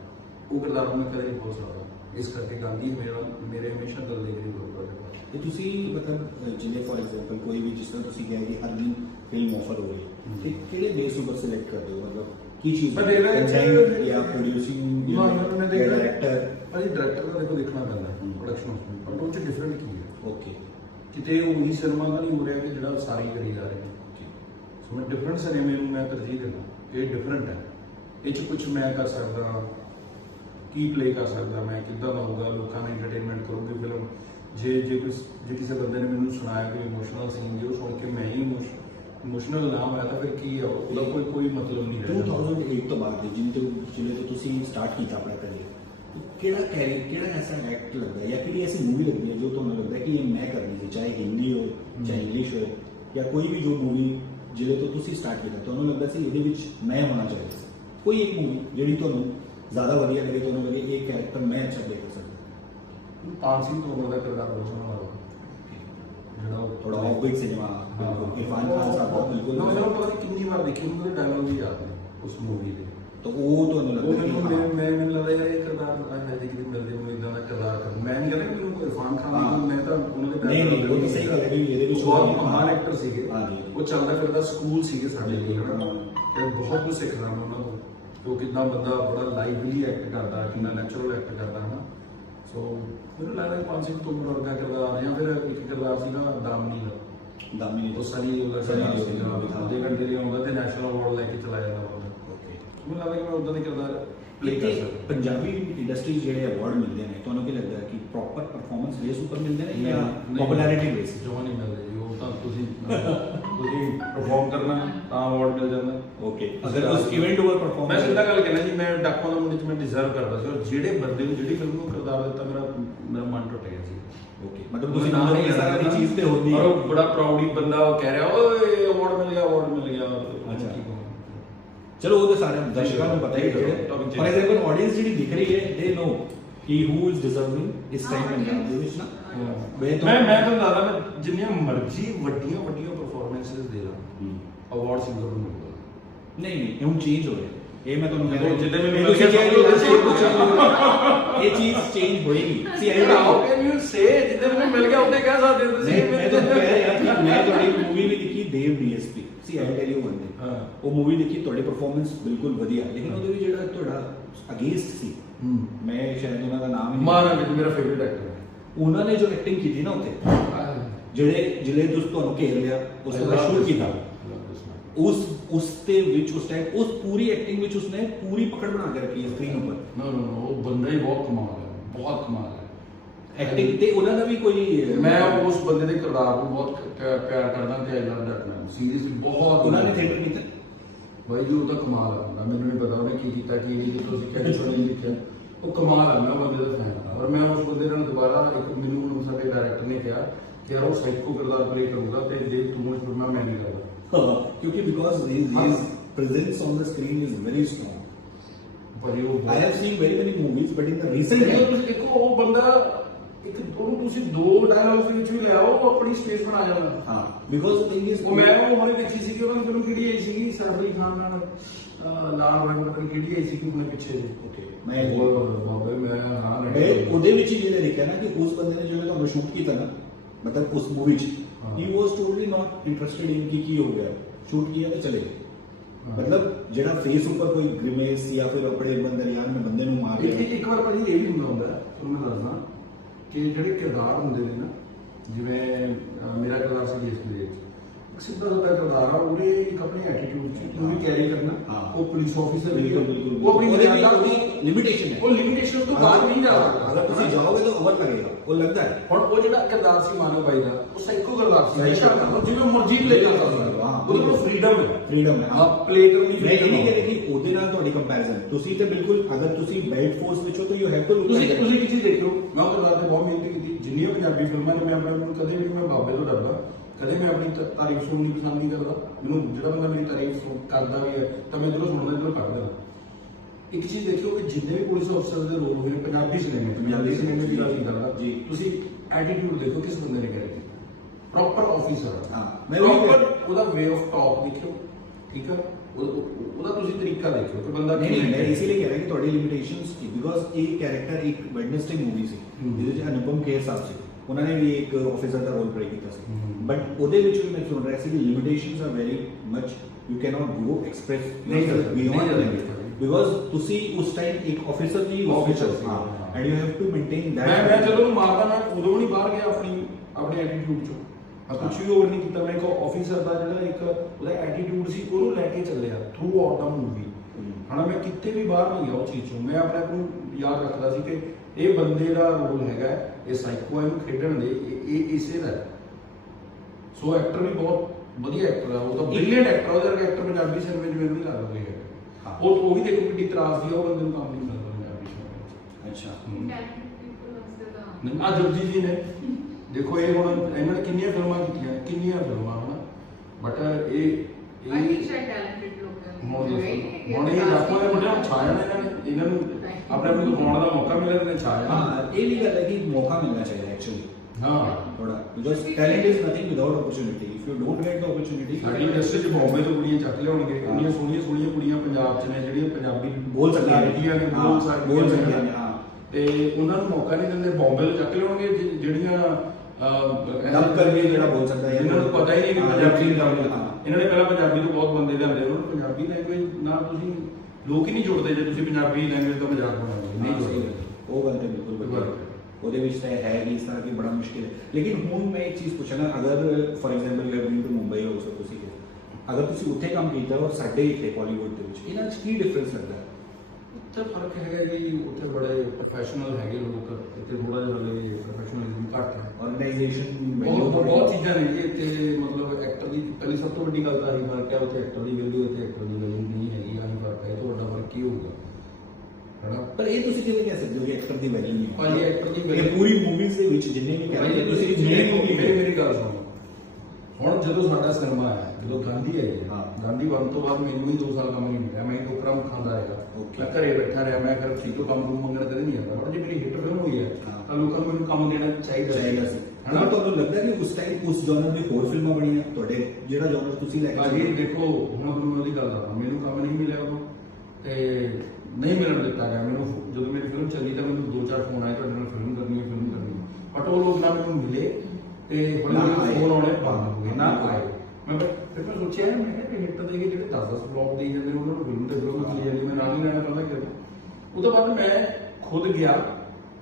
ਉਹ ਕਿਰਦਾਰ ਨੂੰ ਮੈਂ ਕਦੇ ਨਹੀਂ ਭੁੱਲ ਸਕਦਾ। ਇਸ ਕਰਕੇ ਗਾਂਧੀ ਮੇਰੇ ਹਮੇਸ਼ਾ ਦਿਲ ਦੇ ਕਰੀਬ ਹੋਊਗਾ। ਤੇ ਤੁਸੀਂ ਮਤਲਬ ਜਿਵੇਂ ਫॉर ਐਗਜ਼ਾਮਪਲ ਕੋਈ ਵੀ ਜਿਸ ਤਰ੍ਹਾਂ ਤੁਸੀਂ ਕਿਹਾ ਕਿ ਹਰ ਦਿਨ ਫਿਲਮ ਆਫਰ ਹੋ ਰਹੀ ਹੈ, ਤੇ ਕਿਹੜੇ ਬੇਸ ਉੱਪਰ ਸਿਲੈਕਟ ਕਰਦੇ ਹੋ? ਮਤਲਬ ਕੀ ਚੀਜ਼ ਮੈਂ ਦੇਖ ਰਿਹਾ ਕੰਟੈਂਟ ਜਾਂ ਪ੍ਰੋਡਿਊਸਿੰਗ ਜਾਂ ਡਾਇਰੈਕਟਰ? ਭਾਜੀ ਡਾਇਰੈਕਟਰ ਦਾ ਦੇਖੋ ਦੇਖਣਾ ਪੈਂਦਾ ਪ੍ਰੋਡਕਸ਼ਨ ਹਾਊਸ, ਪਰ ਉਹ 'ਚ ਡਿਫਰੈਂਟ ਕੀ ਹੈ? ਓਕੇ, ਕਿਤੇ ਉਹੀ ਸਿਨੇਮਾ ਤਾਂ ਨਹੀਂ ਹੋ ਰਿਹਾ ਕਿ ਜਿਹੜਾ ਸਾਰੇ ਹੀ ਕਰੀ ਜਾ ਰਹੇ ਨੇ। ਸੋ ਮੈਂ ਡਿਫਰੈਂਟ ਸਿਨੇਮੇ ਨੂੰ ਮੈਂ ਤਰਜੀਹ ਦਿੰਦਾ, ਇਹ ਡਿਫਰੈਂਟ ਹੈ, ਇਹ 'ਚ ਕੁਝ ਮੈਂ ਕਰ ਸਕਦਾ, ਕੀ ਪਲੇ ਕਰ ਸਕਦਾ ਮੈਂ, ਕਿੱਦਾਂ ਦਾ ਹੋਊਗਾ, ਲੋਕਾਂ ਨੂੰ ਐਂਟਰਟੇਨਮੈਂਟ ਕਰੂਗੀ ਫਿਲਮ। ਜੇ ਕਿਸੇ ਬੰਦੇ ਨੇ ਮੈਨੂੰ ਸੁਣਾਇਆ ਕੋਈ ਇਮੋਸ਼ਨਲ ਸੀਨ, ਜੇ ਉਹ ਸੁਣ ਕੇ ਮੈਂ ਹੀ ਇਮੋਸ਼ਨਲ ਨਾ ਹੋਇਆ ਤਾਂ ਫਿਰ ਕੀ ਆ, ਉਹਦਾ ਕੋਈ ਮਤਲਬ ਨਹੀਂ ਹੈ। 2008 ਤੋਂ ਬਾਅਦ ਜਿਵੇਂ ਤੋਂ ਤੁਸੀਂ ਸਟਾਰਟ ਕੀਤਾ ਆਪਣਾ ਕਰੀਅਰ, ਕਿਹੜਾ ਐਸਾ ਐਕਟ ਲੱਗਦਾ ਜਾਂ ਕਿਹੜੀ ਐਸੀ ਮੂਵੀ ਲੱਗਦੀ ਹੈ ਜੋ ਤੁਹਾਨੂੰ ਲੱਗਦਾ ਕਿ ਇਹ ਮੈਂ ਕਰਨੀ ਸੀ, ਚਾਹੇ ਹਿੰਦੀ ਹੋ ਚਾਹੇ ਇੰਗਲਿਸ਼ ਹੋ, ਜਾਂ ਕੋਈ ਵੀ ਜੋ ਮੂਵੀ ਜਿਹੜੇ ਤੋਂ ਤੁਸੀਂ ਸਟਾਰਟ ਕੀਤਾ ਤੁਹਾਨੂੰ ਲੱਗਦਾ ਸੀ ਇਹਦੇ ਵਿੱਚ ਮੈਂ ਹੋਣਾ ਚਾਹੀਦਾ ਸੀ? ਕੋਈ ਇੱਕ ਮੂਵੀ ਜਿਹੜੀ ਤੁਹਾਨੂੰ ਜ਼ਿਆਦਾ ਵਧੀਆ ਲੱਗੇ ਤੁਹਾਨੂੰ ਲੱਗੇ ਇਹ ਕੈਰੈਕਟਰ ਮੈਂ ਅੱਛਾ ਪਲੇ ਕਰ ਸਕਦਾ? ਪਾਨ ਸਿੰਘ ਤੋਮਰ ਦਾ ਕਿਰਦਾਰ ਬਹੁਤ ਸੋਹਣਾ ਲੱਗਾ ਜਿਹੜਾ ਉਹ ਥੋੜਾ ਆਫ ਬੀਟ ਸਿਨੇਮਾ ਬਿਲਕੁਲ ਇਰਫਾਨ ਖਾਨ ਸਾਹਿਬ ਦਾ ਬਿਲਕੁਲ ਨਾ ਮੈਨੂੰ ਪਤਾ ਨਹੀਂ ਕਿੰਨੀ ਵਾਰ ਦੇਖੀ ਮੈਨੂੰ ਡਾਇਲੌਗ ਵੀ ਯਾਦ ਨੇ ਉਸ ਮੂਵੀ ਦੇ ਤਾਂ ਉਹ ਤੁਹਾਨੂੰ ਉਹ ਲੱਗਦਾ ਮੈਨੂੰ ਕਿ ਮੈਨੂੰ ਲੱਗਦਾ ਯਾਰ ਇਹ ਕਿਰਦਾਰ ਅੱਜ ਕਿਤੇ ਮਿਲਦੇ ਮੈਨੂੰ ਇਦਾਂ ਦਾ ਕਿਰਦਾਰ ਕਰ ਮੈਂ ਨਹੀਂ ਕਹਿੰਦਾ ਕਿ ਮੈਨੂੰ ਇਰਫਾਨ ਖਾਨ ਹਾਂ। ਦੀ ਮੈਂ ਤਾਂ ਉਹਨਾਂ ਦੇ ਨਹੀਂ ਨਹੀਂ ਉਹ ਤਾਂ ਸਹੀ ਗੱਲ ਹੈ ਕਿ ਇਹਦੇ ਵਿੱਚ ਬਹੁਤ ਮਹਾਨ ਐਕਟਰ ਸੀਗੇ ਹਾਂਜੀ। ਉਹ ਚੱਲਦਾ ਫਿਰਦਾ ਸਕੂਲ ਸੀਗੇ ਸਾਡੇ ਲਈ ਹਨਾ ਤੇ ਬਹੁਤ ਕੁਝ ਸਿੱਖਦਾ ਮੈਂ ਉਹਨਾਂ ਤੋਂ ਕਿ ਉਹ ਕਿੰਨਾ ਬੰਦਾ ਬੜਾ ਲਾਈਵਲੀ ਐਕਟ ਕਰਦਾ ਕਿੰਨਾ ਨੈਚੁਰਲ ਐਕਟ ਕਰਦਾ ਹਨਾ ਸੋ ਮੈਨੂੰ ਲੱਗਦਾ ਪਾਨ ਸਿੰਘ ਤੋਮਰ ਵਰਗਾ ਕਿਰਦਾਰ ਜਾਂ ਫਿਰ ਇੱਕ ਕਿਰਦਾਰ ਸੀਗਾ ਦਾਮਨੀ ਦਾ ਦਾਮੀ ਉਹ ਸਾਰੀ ਉਹਦਾ ਕਿਰਦਾਰ ਸੀਗਾ ਅੱਧੇ ਘੰਟੇ ਲਈ ਆਉਂਦਾ ਤੇ ਨੈਸ਼ਨਲ ਅਵਾਰਡ ਲੈ ਕੇ ਚਲਾ ਜਾਂਦਾ ਉਹਦਾ ਓਕੇ ਮੈਨੂੰ ਲੱਗਦਾ ਕਿ ਮੈਂ ਉਦਾਂ ਦੇ ਕਿਰਦਾਰ ਪਲੇ ਕਰ ਸਕਦਾ ਪੰਜਾਬੀ ਇੰਡਸਟਰੀ ਜਿਹੜੇ ਅਵਾਰਡ ਮਿਲਦੇ ਨੇ ਤੁਹਾਨੂੰ ਕੀ ਲੱਗਦਾ ਹੈ ਕਿ ਪ੍ਰੋਪਰ ਪਰਫਾਰਮੈਂਸ ਬੇਸ ਉੱਪਰ ਮਿਲਦੇ ਨੇ ਜਾਂ ਪਪੂਲੈਰਿਟੀ ਬੇਸ? ਜਮਾ ਨਹੀਂ ਮਿਲਦੇ ਜੀ, ਉਹ ਤਾਂ ਤੁਸੀਂ ਪਰਫਾਰਮ ਕਰਨਾ ਤਾਂ ਅਵਾਰਡ ਮਿਲ ਜਾਂਦਾ ਓਕੇ ਅਗਰ ਉਸ ਇਵੈਂਟ ਓਵਰ ਮੈਂ ਪਰਫਾਰਮੈਂਸ ਸਿੱਧਾ ਗੱਲ ਕਹਿਣਾ ਜੀ ਮੈਂ ਡਾਕੂਆਂ ਦਾ ਮੁੰਡੇ ਚ ਮੈਂ ਡਿਜ਼ਰਵ ਕਰਦਾ ਸੀ ਔਰ ਜਿਹੜੇ ਬੰਦੇ ਨੂੰ ਜਿਹੜੀ ਫਿਲਮ ਨੂੰ ਕਿਰਦਾਰ ਦਿੱਤਾ ਮੇਰਾ ਮਨ ਟੁੱਟ ਗਿਆ ਸੀ ਓਕੇ ਮਤਲਬ ਤੁਸੀਂ ਨਾਮ ਨਹੀਂ ਸਾਰਾ ਦੀ ਚੀਜ਼ ਤੇ ਹੁੰਦੀ ਔਰ ਉਹ ਬੜਾ ਪ੍ਰਾਊਡਲੀ ਬੰਦਾ ਉਹ ਕਹਿ ਰਿਹਾ ਓਏ ਅਵਾਰਡ ਮਿਲ ਗਿਆ ਅੱਛਾ। ਕੀ ਕਹਾਂ ਚਲੋ ਉਹ ਤਾਂ ਸਾਰੇ ਦਰਸ਼ਕਾਂ ਨੂੰ ਪਤਾ ਹੀ ਹੈ ਫॉर ਐਗਜ਼ਾਮਪਲ ਆਡੀਅנס ਜਿਹੜੀ ਦਿਖ ਰਹੀ ਹੈ ਦੇ ਨੋ ਕਿ ਹੂ ਇਜ਼ ਡਿਜ਼ਰਵਿੰਗ ਇਸ ਟਾਈਮ ਪੰਜਾਬ ਦੇ ਵਿੱਚ ਨਾ ਮੈਂ ਤੁਹਾਨੂੰ ਦੱਸਦਾ ਮੈਂ ਜਿੰਨੀਆਂ ਮਰਜ਼ੀ ਵੱਡੀਆਂ ਪਰਫਾਰਮੈਂਸਸ ਦੇ ਲਾਂ ਅਵਾਰਡ ਸਿੰਗਰ ਨੂੰ ਮਿਲਦਾ ਨਹੀਂ ਨਹੀਂ ਹੁਣ ਚੇਂਜ ਹੋ ਰਿਹਾ ਇਹ ਮੈਂ ਤੁਹਾਨੂੰ ਜਦੋਂ ਜਿੱਦਾਂ ਮੈਨੂੰ ਇਹ ਤੁਸੀਂ ਮਿਲ ਗਿਆ ਕਹਿ ਰਹੇ ਹੋ ਇਹ ਚੀਜ਼ ਚੇਂਜ ਹੋਏਗੀ ਸੀ ਆਈ ਹਾਊ ਕੈਨ ਯੂ ਸੇ ਜਿੱਦਾਂ ਮੈਨੂੰ ਮਿਲ ਗਿਆ ਉੱਤੇ ਕਹਿ ਸਕਦੇ ਹੋ ਤੁਸੀਂ ਮੈਂ ਤੁਹਾਨੂੰ ਕਹਿ ਰਿਹਾ ਕਿ ਮੈਂ ਤੁਹਾਡੀ ਮੂਵੀ ਵੀ ਦੇਖੀ ਦੇਵ ਡੀਐਸਪੀ ਸੀ I tell you one day ਹਾਂ। ਉਹ ਮੂਵੀ ਦੇਖੀ ਤੁਹਾਡੀ ਪਰਫਾਰਮੈਂਸ ਬਿਲਕੁਲ ਵਧੀਆ ਲੇਕਿਨ ਉਹਦੇ ਵਿੱਚ ਜਿਹੜਾ ਤੁਹਾਡਾ ਅਗੇਂਸਟ ਸੀ ਮੈਂ ਸ਼ਾਇਦ ਉਹਨਾਂ ਦਾ ਨਾਮ ਹੀ ਨਹੀਂ ਮਾਰਾ ਮੇਰਾ ਫੇਵਰਿਟ ਐਕਟਰ ਹੈ ਉਹਨਾਂ ਨੇ ਜੋ ਐਕਟਿੰਗ ਕੀਤੀ ਨਾ ਉੱਥੇ ਜਿਹੜੇ ਤੁਸੀਂ ਤੁਹਾਨੂੰ ਘੇਰ ਲਿਆ ਉਸ ਤੋਂ ਬਾਅਦ ਸ਼ੂਟ ਕੀਤਾ ਉਸ ਦੇ ਵਿੱਚ ਉਸ ਟਾਈਮ ਉਸ ਪੂਰੀ ਐਕਟਿੰਗ ਵਿੱਚ ਉਸਨੇ ਪੂਰੀ ਪਕੜ ਬਣਾ ਕੇ ਰੱਖੀ ਹੈ ਸਕਰੀਨ ਉੱਪਰ ਨੋ ਉਹ ਬੰਦਾ ਹੀ ਬਹੁਤ ਕਮਾਲ ਹੈ ਐਕਟਿੰਗ ਤੇ ਉਹਨਾਂ ਦਾ ਵੀ ਕੋਈ ਮੈਂ ਉਸ ਬੰਦੇ ਦੇ ਕਿਰਦਾਰ ਨੂੰ ਬਹੁਤ ਪਿਆਰ ਕਰਦਾ ਤੇ ਆਈ ਲਵ ਦੈਟ ਮੈਨ ਸੀਰੀਅਸਲੀ ਬਹੁਤ ਉਹਨਾਂ ਨੇ ਥੀਏਟਰ ਕੀਤਾ ਬਾਈ ਜੀ ਉਹ ਤਾਂ ਕਮਾਲ ਆ ਬੰਦਾ ਮੈਨੂੰ ਨਹੀਂ ਪਤਾ ਉਹਨੇ ਕੀ ਕੀਤਾ ਕੀ ਨਹੀਂ ਤੇ ਤੁਸੀਂ ਕਿਹੜੇ ਸੁਣੀ ਲਿਖਿਆ ਉਹ ਕਮਾਲ ਆ ਮੈਂ ਉਹ ਬੰਦੇ ਦਾ ਫੈਨ ਹਾਂ ਔਰ ਮੈਂ ਉਸ ਬੰਦੇ ਨਾਲ ਦੁਬਾਰਾ ਇੱਕ ਮੈਨੂੰ ਹੁਣ ਸਾਡੇ ਡਾਇਰੈਕਟਰ ਨੇ ਕਿਹਾ ਕਿ ਯਾਰ ਉਹ ਸਾਈਕੋ ਕਿਰਦਾਰ ਪਲੇ ਕਰੂਗਾ ਤੇ ਜੇ ਤੂੰ ਮੁਝ ਫਿਲਮਾਂ ਮੈਂ ਨਹੀਂ ਕਰਦਾ क्योंकि because his presence on the screen is very strong. ਪਰ ਉਹ I have seen very many movies, but in the recent ਤੁਸੀਂ ਦੇਖੋ ਉਹ ਬੰਦਾ ਇੱਕ ਉਹਨੂੰ ਤੁਸੀਂ ਦੋ ਡਾਇਲੌਗਸ ਦੇ ਵਿੱਚ ਵੀ ਲਿਆਓ ਉਹ ਆਪਣੀ ਸਪੇਸ ਬਣਾ ਜਾਂਦਾ हाँ because the thing is ਉਹ ਮੈਂ ਉਹ ਹੁਣੇ ਦੇਖੀ ਸੀ ਕਿ ਉਹਨਾਂ ਦੀ ਫਿਲਮ ਕਿਹੜੀ ਆਈ ਸੀਗੀ ਸੈਫ ਅਲੀ ਖਾਨ ਨਾਲ ਲਾਲ ਰੰਗ ਪਤਾ ਕਿਹੜੀ ਆਈ ਸੀ ਕਿ ਉਹਨੇ ਪਿੱਛੇ ਜੇ okay मैं ਬਾਬੇ ਮੈਂ ਹਾਂ मैं ਉਹਦੇ ਵਿੱਚ ਹੀ ਜਿਹਨੇ ਲਿਖਿਆ ਨਾ ਕਿ ਉਸ ਬੰਦੇ ਨੇ ਜਿਵੇਂ ਤੁਹਾਨੂੰ ਸ਼ੂਟ ਕੀਤਾ ਨਾ ਮਤਲਬ ਉਸ ਮੂਵੀ 'ਚ he was totally not interested in ਕਿ ਕੀ ਹੋ ਗਿਆ ਸ਼ੂਟ ਕੀਤਾ ਤੇ ਚਲੇ ਗਏ ਮਤਲਬ ਜਿਹੜਾ ਫੇਸ ਉੱਪਰ ਕੋਈ ਗ੍ਰਿਮੇਸ ਜਾਂ ਫਿਰ ਆਪਣੇ ਬੰਦੇ ਯਾਰ ਮੈਂ ਬੰਦੇ ਨੂੰ ਮਾਰ ਰਿਹਾ ਇੱਕ ਵਾਰ ਭਾਜੀ ਇਹ ਵੀ ਹੁੰਦਾ ਤੁਹਾਨੂੰ ਮੈਂ ਦੱਸਦਾ ਕਿ ਜਿਹੜੇ ਕਿਰਦਾਰ ਹੁੰਦੇ ਨੇ ਨਾ ਜਿਵੇਂ ਮੇਰਾ ਕਿਰਦਾਰ ਸੀ ਇਸ ਦੇ ਵਿੱਚ ਸਿੱਧਾ ਸਾਦਾ ਕਿਰਦਾਰ ਆ ਉਹਨੇ ਇੱਕ ਆਪਣੇ ਐਟੀਟਿਊਡ ਚ ਪੂਰੀ ਕੈਰੀ ਕਰਨਾ ਉਹ ਪੁਲਿਸ ਆਫੀਸਰ ਵੀ ਉਹ ਆਪਣੀ ਮਰਿਆਦਾ ਉਹਦੀ ਲਿਮਿਟੇਸ਼ਨ ਹੈ ਉਹ ਲਿਮਿਟੇਸ਼ਨ ਤੋਂ ਬਾਹਰ ਨਹੀਂ ਜਾ ਸਕਦਾ ਅਗਰ ਤੁਸੀਂ ਜਾਓਗੇ ਤਾਂ ਓਵਰ ਲੱਗੇਗਾ ਉਹ ਲੱਗਦਾ ਹੈ ਹੁਣ ਉਹ ਜਿਹੜਾ ਕਿਰਦਾਰ ਸੀ ਮਾਨਵ ਬਾਈ ਦਾ ਉਹ ਸਾਈਕੋ ਕਿਰਦਾਰ ਸੀ ਜਿਵੇਂ ਮਰਜ਼ੀ ਪਲੇ ਕਰ ਸਕਦਾ ਉਹਦੇ ਕੋਲ ਫ੍ਰੀडम ਹੈ ਫ੍ਰੀडम ਹੈ ਹਾਂ ਪਲੇ ਕਰਨ ਦੀ ਮੈਂ ਇਹ ਨਹੀਂ ਕਹਿੰਦਾ ਕਿ ਉਹਦੇ ਨਾਲ ਤੁਹਾਡੀ ਕੰਪੈਰੀਜ਼ਨ ਤੁਸੀਂ ਤੇ ਬਿਲਕੁਲ ਅਗਰ ਤੁਸੀਂ ਬੈਟ ਫੋਰਸ ਵਿੱਚ ਹੋ ਤਾਂ ਯੂ ਹੈਵ ਟੂ ਲੁੱਕ ਤੁਸੀਂ ਕੀ ਚੀਜ਼ ਦੇਖਿਓ ਮੈਂ ਉਹ ਕਿਰਦਾਰ ਤੇ ਬਹੁਤ ਮਿਹਨਤ ਕੀਤੀ ਜਿੰਨੀਆਂ ਪੰਜਾਬੀ ਫਿਲਮਾਂ ਨੇ ਮੈਂ ਆਪਣੇ ਆਪ ਨੂੰ ਕਦੇ ਵੀ ਮੈਂ ਬਾਬੇ ਤੋਂ ਡਰਦਾ ਕਦੇ ਮੈਂ ਆਪਣੀ ਤਾਰੀਫ ਸੁਣਨੀ ਪਸੰਦ ਨਹੀਂ ਕਰਦਾ ਮੈਨੂੰ ਜਿਹੜਾ ਬੰਦਾ ਮੇਰੀ ਤਾਰੀਫ ਕਰਦਾ ਵੀ ਹੈ ਤਾਂ ਮੈਂ ਇਧਰੋਂ ਸੁਣਦਾ ਇਧਰੋਂ ਕੱਢਦਾ ਇੱਕ ਚੀਜ਼ ਦੇਖਿਓ ਕਿ ਜਿੰਨੇ ਵੀ ਪੁਲਿਸ ਅਫਸਰ ਦੇ ਰੋਲ ਹੋਏ ਪੰਜਾਬੀ ਸਿਨੇਮੇ ਦੀ ਗੱਲ ਕਰਦਾ ਜੀ ਤੁਸੀਂ ਐਟੀਟਿਊਡ ਦੇਖੋ ਕਿਸ ਬੰਦੇ ਨੇ ਕਰਿਆ ਪ੍ਰੋਪਰ ਆਫੀਸਰ ਹਾਂ ਮੈਂ ਪ੍ਰੋਪਰ ਉਹਦਾ ਵੇ ਆਫ ਟਾਕ ਦੇਖਿਓ ਠੀਕ ਹੈ ਉਹਦਾ ਤੁਸੀਂ ਤਰੀਕਾ ਦੇਖਿਓ ਕਿ ਬੰਦਾ ਨਹੀਂ ਮੈਂ ਇਸੇ ਲਈ ਕਹਿ ਰਿਹਾ ਕਿ ਤੁਹਾਡੀ ਲਿਮਿਟੇਸ਼ਨਸ ਸੀ ਬਿਕੋਜ਼ ਇਹ ਕੈਰੈਕਟਰ ਇੱਕ ਵੈਡਨਸਡੇ ਮੂਵੀ ਸੀ ਜਿਹਦੇ ਵਿੱਚ ਅਨੁਪਮ ਖੇਰ ਸਾਹਿਬ ਸੀ ਉਹਨਾਂ ਨੇ ਵੀ ਇੱਕ ਆਫੀਸਰ ਦਾ ਰੋਲ ਪਲੇ ਕੀਤਾ ਸੀ ਬਟ ਉਹਦੇ ਵਿੱਚ ਵੀ ਮੈਂ ਸੁਣ ਰਿਹਾ ਸੀ ਕਿ limitations are very much you can not go express beyond because ਤੁਸੀਂ ਉਸ ਟਾਈਮ ਇੱਕ ਆਫੀਸਰ ਦੀ ਆਫੀਸਰ ਹਾਂ and you have to maintain that ਮੈਂ ਜਦੋਂ ਮਾਰਦਾ ਮੈਂ ਉਦੋਂ ਨਹੀਂ ਬਾਹਰ ਗਿਆ ਆਪਣੇ ਐਟੀਟਿਊਡ ਚੋਂ ਕੁਝ ਵੀ ਓਵਰ ਨਹੀਂ ਕੀਤਾ ਮੈਂ ਇੱਕ ਆਫੀਸਰ ਦਾ ਜਿਹੜਾ ਇੱਕ ਉਹਦਾ ਐਟੀਟਿਊਡ ਸੀ ਉਹਨੂੰ ਲੈ ਕੇ ਚੱਲਿਆ ਥਰੂ ਆਊਟ ਦਾ ਮੂਵੀ ਹਣਾ ਮੈਂ ਕਿਤੇ ਵੀ ਬਾਹਰ ਨਹੀਂ ਗਿਆ ਉਹ ਚੀਜ਼ ਚੋਂ ਮੈਂ ਆਪਣੇ ਆਪ ਨੂੰ ਯਾਦ ਰੱਖਦਾ ਸੀ ਕਿ ਇਹ ਬੰਦੇ ਦਾ ਰੋਲ ਹੈਗਾ ਇਹ ਸਾਈਕੋ ਇਹਨੂੰ ਖੇਡਣ ਦੇ ਇਹ ਇਸੇ ਦਾ ਸੋ ਐਕਟਰ ਵੀ ਬਹੁਤ ਵਧੀਆ ਐਕਟਰ ਆ ਉਹ ਤਾਂ ਬ੍ਰਿਲੀਅੰਟ ਐਕਟਰ ਉਹਦਾ ਐਕਟਰ ਪੰਜਾਬੀ ਸਿਨੇਮੇ 'ਚ ਮੈਨੂੰ ਨਹੀਂ ਲੱਗਦਾ ਕੋਈ ਹੈਗਾ ਉਹ ਵੀ ਦੇਖੋ ਕਿੰਨੀ ਤਰਾਸ ਦੀ ਉਹ ਬੰਦੇ ਨੂੰ ਕੰਮ ਨਹੀਂ ਕਰਦਾ ਪੰਜਾਬੀ ਸਿਨੇਮੇ 'ਚ ਅੱਛਾ ਆ ਜਗਜੀਤ ਜੀ ਨੇ ਦੇਖੋ ਇਹ ਹੁਣ ਇਹਨਾਂ ਨੇ ਕਿੰਨੀਆਂ ਫਿਲਮਾਂ ਕੀਤੀਆਂ ਹਨਾ ਬਟ ਇਹ ਹੁਣ ਇਹ ਡਾਕੂਆਂ ਦੇ ਮੁੰਡਿਆਂ ਨੂੰ ਛਾਇਆ ਨਾ ਇਹਨਾਂ ਨੂੰ ਆਪਣੇ ਆਪ ਨੂੰ ਦਿਖਾਉਣ ਦਾ ਮੌਕਾ ਮਿਲਿਆ ਤੇ ਛਾ ਜਾਣਾ। हाँ ये भी गल है कि मौका मिलना चाहिए एक्चुअली ਹਾਂ थोड़ा, because talent is nothing without opportunity. If you don't get the opportunity, ਸਾਡੀ ਇੰਡਸਟਰੀ 'ਚ ਬੰਬੇ ਤੋਂ ਕੁੜੀਆਂ ਚੱਕ ਲਿਆਉਣਗੇ, ਇੰਨੀਆਂ ਸੋਹਣੀਆਂ ਸੋਹਣੀਆਂ ਕੁੜੀਆਂ ਪੰਜਾਬ 'ਚ ਨੇ ਜਿਹੜੀਆਂ ਪੰਜਾਬੀ बोल सकती ਸਕਦੀਆਂ ਨੇ, हाँ, बोल सकती ਨੇ। हैं हाँ ਤੇ ਉਹਨਾਂ ਨੂੰ ਮੌਕਾ ਨਹੀਂ ਦਿੰਦੇ, ਬੰਬੇ ਤੋਂ ਚੱਕ ਲਿਆਉਣਗੇ ਜਿਹੜੀਆਂ दब करके ਜਿਹੜਾ बोल सकता है ਇਹਨਾਂ ਨੂੰ ਪਤਾ ਹੀ ਨਹੀਂ ਕਿ ਪੰਜਾਬੀ हाँ ਦਾ ਇਹਨਾਂ ਨੇ ਪਹਿਲਾਂ ਪੰਜਾਬੀ ਤੋਂ ਬਹੁਤ ਬੰਦੇ ਲਿਆਂਦੇ, ਉਹਨਾਂ ਨੂੰ ਪੰਜਾਬੀ ਲੈਂਗੁਏਜ ਨਾਲ ਤੁਸੀਂ ਲੋਕ ਹੀ ਨਹੀਂ ਜੁੜਦੇ ਜੇ ਤੁਸੀਂ ਪੰਜਾਬੀ ਲੈਂਗੁਏਜ ਦਾ ਮਜ਼ਾਕ ਬਣਾਉਂਦੇ ਨਹੀਂ ਜੁੜਦੇ। ਉਹ ਗੱਲ ਤੇ ਬਿਲਕੁਲ ਵਧੀਆ ਉਹਦੇ ਵਿੱਚ ਤਾਂ ਹੈ ਕਿ ਇਸ ਤਰ੍ਹਾਂ ਕੀ ਬੜਾ ਮੁਸ਼ਕਿਲ ਹੈ। ਲੇਕਿਨ ਹੁਣ ਮੈਂ ਇੱਕ ਚੀਜ਼ ਪੁੱਛਣਾ, ਅਗਰ for example you are going to Mumbai ਹੋ ਸੋ ਤੁਸੀਂ ਅਗਰ ਤੁਸੀਂ ਉੱਥੇ ਕੰਮ ਕੀਤਾ ਔਰ ਸਾਡੇ ਇੱਥੇ ਬਾਲੀਵੁੱਡ ਦੇ ਵਿੱਚ ਇਹਨਾਂ 'ਚ ਕੀ ਡਿਫਰੈਂਸ ਲੱਗਦਾ ਹੈ? ਉੱਥੇ ਫਰਕ ਹੈਗਾ ਜੀ, ਉੱਥੇ ਬੜੇ ਪ੍ਰੋਫੈਸ਼ਨਲ ਹੈਗੇ ਲੋਕ, ਇੱਥੇ ਥੋੜਾ ਜਿਹਾ ਹਲੇ ਪ੍ਰੋਫੈਸ਼ਨਲਿਜ਼ਮ ਘੱਟ ਹੈ। ਆਰਗੇਨਾਈਜੇਸ਼ਨ ਬਹੁਤ ਚੀਜ਼ਾਂ ਨੇ ਜੀ ਇੱਥੇ, ਮਤਲਬ ਐਕਟਰ ਦੀ ਪਹਿਲੀ ਸਭ ਤੋਂ ਵੱਡੀ ਗੱਲ ਤਾਂ ਆਹੀ ਫਰਕ ਹੈ, ਉੱਥੇ ਐਕਟਰ ਦੀ ਵੈਲਿਊ ਇੱਥੇ ਐਕਟਰ ਦੀ ਵੈਲਿਊ ਨਹੀਂ ਹੈਗੀ, ਆਹੀ ਫਰਕ ਹੈ। ਤੁਹਾਡਾ ਫਰਕ ਕੀ ਹੋਊਗਾ ਹੈਨਾ? ਪਰ ਇਹ ਤੁਸੀਂ ਕਿਵੇਂ ਕਹਿ ਸਕਦੇ ਹੋ ਕਿ ਐਕਟਰ ਦੀ ਵੈਲਿਊ ਨਹੀਂ ਹੈ? ਭਾਜੀ ਐਕਟਰ ਦੀ ਇਹ value- ਪੂਰੀ ਮੂਵੀਜ਼ ਦੇ ਵਿੱਚ ਜਿੰਨੇ ਵੀ ਭਾਜੀ ਕਹਿੰਦੇ ਤੁਸੀਂ ਮੇਰੀ ਗੱਲ ਸੁਣੋ। ਹੁਣ ਜਦੋਂ ਸਾਡਾ ਸਿਨੇਮਾ ਆਇਆ, ਜਦੋਂ ਗਾਂਧੀ ਆਈ ਹੈ, ਹਾਂ। ਗਾਂਧੀ ਵਨ ਤੋਂ ਬਾਅਦ ਮੈਨੂੰ ਹੀ 2 ਸਾਲ ਕੰਮ ਨਹੀਂ ਮਿਲਿਆ, ਮੈਂ ਟੋਕਰਾ ਖਾਂਦਾ ਹੈਗਾ, Okay. ਮੈਂ ਘਰੇ ਬੈਠਾ ਰਿਹਾ, ਮੈਂ ਫਿਰ ਠੀਕ ਤੋਂ ਕੰਮ ਨੂੰ ਮੰਗਣ ਕਦੇ ਨਹੀਂ ਆਉਂਦਾ। ਪਰ ਜੇ ਮੇਰੀ ਹਿੱਟ ਫਿਲਮ ਹੋਈ ਹੈ ਹਾਂ। ਤਾਂ ਲੋਕਾਂ ਨੂੰ ਮੈਨੂੰ ਕੰਮ ਦੇਣਾ ਚਾਹੀਦਾ ਚਾਹੀਦਾ ਸੀ ਹੈਨਾ? ਹਾਂ, ਤੁਹਾਨੂੰ ਲੱਗਦਾ ਕਿ ਉਸ ਟਾਈਮ ਉਸ ਜਨਰ ਦੀ ਹੋਰ ਫਿਲਮਾਂ ਬਣੀਆਂ ਤੁਹਾਡੇ ਜਿਹੜਾ ਜਨਰ ਤੁਸੀਂ ਲੈ ਕੇ ਭਾਜੀ ਦੇਖੋ, ਹੁਣ ਤੁਹਾਨੂੰ ਉਹਦੀ ਗੱਲ ਦੱਸਾਂ, ਮੈਨੂੰ ਕੰਮ ਨਹੀਂ ਮਿਲਿਆ ਉਦੋਂ ਤੇ ਨਹੀਂ ਮਿਲਣ ਦਿੱਤਾ ਗਿਆ ਮੈਨੂੰ। ਜਦੋਂ ਮੇਰੀ ਫਿਲਮ ਚੱਲੀ ਤਾਂ ਮੈਨੂੰ 2-4 ਫੋਨ ਆਏ, ਤੁਹਾਡੇ ਨਾਲ ਫਿਲਮ ਕਰਨੀ ਹੈ। ਬਟ ਉਹ ਲੋਕ ਨਾ ਮੈਨੂੰ ਮਿਲੇ ਤੇ ਨਾ ਬੜੇ ਆਏ। ਫੋਨ ਆਉਣੇ ਬੰਦ ਹੋ ਗਏ, ਨਾ ਨਾ ਆਏ। ਫਿਰ ਮੈਂ ਸੋਚਿਆ ਮੈਂ ਕਿਹਾ ਕਿ ਹਿੱਟ ਦੇ ਕੇ ਜਿਹੜੇ 10-10 ਬਲੌਗ ਦੇਈ ਜਾਂਦੇ ਉਹਨਾਂ ਨੂੰ ਫਿਲਮ ਤੇ ਫਿਲਮ ਮਿਲੀ ਜਾਂਦੀ, ਮੈਂ ਨਾਲ ਹੀ ਲੈਣਾ ਪੈਂਦਾ ਕਿ ਉਹਦੇ ਬਾਅਦ ਮੈਂ ਖੁਦ ਗਿਆ,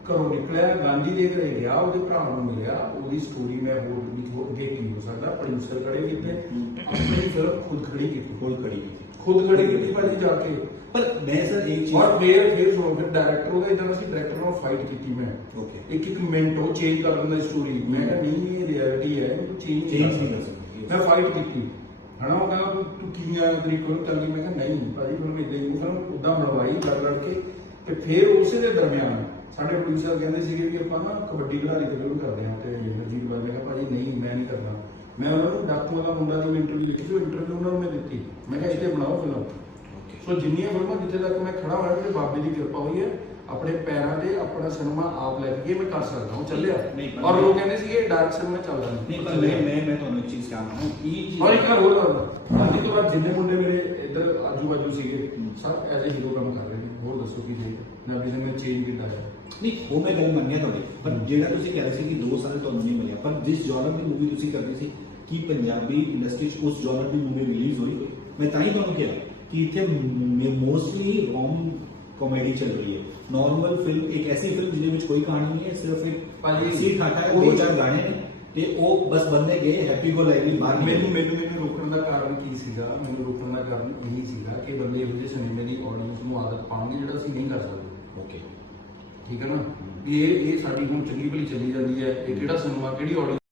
ਘਰੋਂ ਨਿਕਲਿਆ, ਗਾਂਧੀ ਦੇ ਘਰੇ ਗਿਆ, ਉਹਦੇ ਭਰਾ ਨੂੰ ਮਿਲਿਆ, ਉਹਦੀ ਸਟੋਰੀ ਮੈਂ ਹੋਰ ਅੱਗੇ ਕੀ ਹੋ ਸਕਦਾ, ਪ੍ਰੋਡਿਊਸਰ ਖੜੇ ਕੀਤੇ, ਆਪਣੀ ਫਿਲਮ ਖੁਦ ਖੜੀ ਕੀਤੀ, ਖੁਦ ਖੜੀ ਕੀਤੀ ਭਾਜੀ ਜਾ ਕੇ। ਪਰ ਮੈਂ ਸਰ ਇੱਕ ਚੀਜ਼ ਔਰ ਫਿਰ ਸੁਣੋ, ਫਿਰ ਡਾਇਰੈਕਟਰ ਉਹਦਾ ਇਦਾਂ ਸੀ, ਡਾਇਰੈਕਟਰ ਨਾਲ ਫਾਈਟ ਕੀਤੀ ਮੈਂ ਓਕੇ ਇੱਕ ਮਿੰਟ ਉਹ ਚੇਂਜ ਕਰ ਦਿੰਦਾ ਸਟੋਰੀ। ਮੈਂ ਕਿਹਾ ਨਹੀਂ ਇਹ ਰਿਐਲਿਟੀ ਹੈ, ਤੂੰ ਚੇਂਜ ਨਹੀਂ ਕਰ ਸਕਦਾ। ਮੈਂ ਫਾਈਟ ਕੀਤੀ ਹਨਾ। ਉਹ ਕਹਿੰਦਾ ਤੂੰ ਕੀ ਆ ਤੇਰੀ ਫਿਲਮ ਚੱਲਦੀ, ਮੈਂ ਕਿਹਾ ਨਹੀਂ ਭਾਜੀ ਫਿਲਮ ਇਦਾਂ ਹੀ ਫਿਲਮ ਉਦਾਂ ਬਣਵਾਈ ਲੜ ਕੇ। ਤੇ ਫਿਰ ਉਸੇ ਦੇ ਦਰਮਿਆਨ ਸਾਡੇ ਪ੍ਰੋਡਿਊਸਰ ਕਹਿੰਦੇ ਸੀਗੇ ਵੀ ਆਪਾਂ ਨਾ ਕਬੱਡੀ ਖਿਡਾਰੀ ਤੇ ਫਿਲਮ ਕਰਦੇ ਹਾਂ, ਤੇ ਹਰਜੀਤ ਬਾਦ ਨੇ ਕਿਹਾ ਭਾਜੀ ਨਹੀਂ ਮੈਂ ਨਹੀਂ ਕਰਨਾ। ਮੈਂ ਉਹਨਾਂ ਨੂੰ ਡਾਕੂ ਵਾਲਾ ਮੁੰਡਾ ਦੀ ਇੰਟਰਵਿਊ ਲਿਖੀ ਸੀ, ਇੰਟਰਵਿਊ ਉਹਨਾਂ ਨੂੰ ਮੈਂ ਦਿੱਤੀ, ਮੈਂ ਕਿਹਾ ਇੱਥੇ ਬਣਾਓ ਫਿਲਮ। ਸੋ ਜਿੰਨੀਆਂ ਫਿਲਮਾਂ ਜਿੱਥੇ ਤੱਕ ਮੈਂ ਖੜਾ ਹੋਇਆ, ਮੇਰੇ ਬਾਬੇ ਦੀ ਕਿਰਪਾ ਹੋਈ ਹੈ, ਆਪਣੇ ਪੈਰਾਂ ਤੇ ਆਪਣਾ ਸਿਨੇਮਾ ਆਪ ਲੈ ਕੇ ਮੈਂ ਕਰ ਸਕਦਾ ਹਾਂ, ਚੱਲਿਆ। ਔਰ ਲੋਕ ਕਹਿੰਦੇ ਸੀਗੇ ਡਾਰਕ ਸਿਨੇਮਾ ਚੱਲਦਾ ਨਹੀਂ, ਪਰ ਮੈਂ ਤੁਹਾਨੂੰ ਇੱਕ ਚੀਜ਼ ਕਹਾਂਗਾ ਕਿ ਔਰ ਇੱਕ ਗੱਲ ਹੋਰ ਕਰਦਾ, ਗਾਂਧੀ ਤੋਂ ਬਾਅਦ ਜਿੰਨੇ ਮੁੰਡੇ ਮੇਰੇ ਇੱਧਰ ਆਜੂ ਬਾਜੂ ਸੀਗੇ ਸਭ ਐਜ਼ ਅ ਹੀਰੋ ਕੰਮ ਕਰ ਰਹੇ ਨੇ। ਹੋਰ ਦੱਸੋ ਕੀ ਚਾਹੀਦਾ, ਪੰਜਾਬੀ ਸਿਨੇਮਾ ਚੇਂਜ ਕੀਤਾ ਹੈ? ਨਹੀਂ ਉਹ ਮੈਂ ਗੱਲ ਮੰਨਿਆ ਤੁਹਾਡੀ, ਪਰ ਜਿਹੜਾ ਤੁਸੀਂ ਕਹਿ ਰਹੇ ਸੀ ਕਿ 2 ਸਾਲ ਤੁਹਾਨੂੰ ਨਹੀਂ ਮਿਲਿਆ, ਪਰ ਜਿਸ ਜਨਰ ਦੀ ਮੂਵੀ ਤੁਸੀਂ ਕਰਦੇ ਸੀ ਕਿ ਪੰਜਾਬੀ ਇੰਡਸਟਰੀ 'ਚ ਉਸ ਜਨਰ ਦੀ ਮੂਵੀ ਰਿਲੀਜ਼ ਹੋਈ, ਮੈਂ ਤਾਂ ਹੀ ਤੁਹਾਨੂੰ ਕਿਹਾ ਕਿ ਇੱਥੇ ਮੋਸਟਲੀ ਰੋਮ कॉमेडी चल रही है। नॉर्मल फिल्म एक ऐसी फिल्म जिसमें ਵਿੱਚ ਕੋਈ ਕਹਾਣੀ ਨਹੀਂ ਹੈ, ਸਿਰਫ ਇੱਕ ਸੀ ਖਾਤਾ ਹੈ, 2-4 ਗਾਣੇ ਨੇ ਤੇ ਉਹ ਬਸ ਬੰਦੇ ਗਏ ਹੈਪੀ ਗੋ ਲਾਈਵਲੀ ਬਾਹਰ ਮੈਨੂੰ ਰੋਕਣ ਦਾ ਕਾਰਨ ਕੀ ਸੀਗਾ? ਮੈਨੂੰ ਰੋਕਣ ਦਾ ਕਾਰਨ ਇਹੀ ਸੀਗਾ ਕਿ ਬੰਦੇ ਇਹੋ ਜਿਹੇ ਸਿਨੇਮੇ ਦੀ ਆਡੀਅנס ਨੂੰ ਆਦਤ ਪਾਉਣਗੇ ਜਿਹੜਾ ਅਸੀਂ ਨਹੀਂ ਕਰ ਸਕਦੇ। ਓਕੇ ਠੀਕ ਹੈ ਨਾ, ਵੀ ਇਹ ਸਾਡੀ ਹੁਣ ਚੰਗੀ ਭਲੀ ਚੱਲੀ ਜਾਂਦੀ ਹੈ, ਇਹ ਕਿਹੜਾ ਸਿਨੇਮਾ ਕਿਹੜੀ ਆਡੀਅנס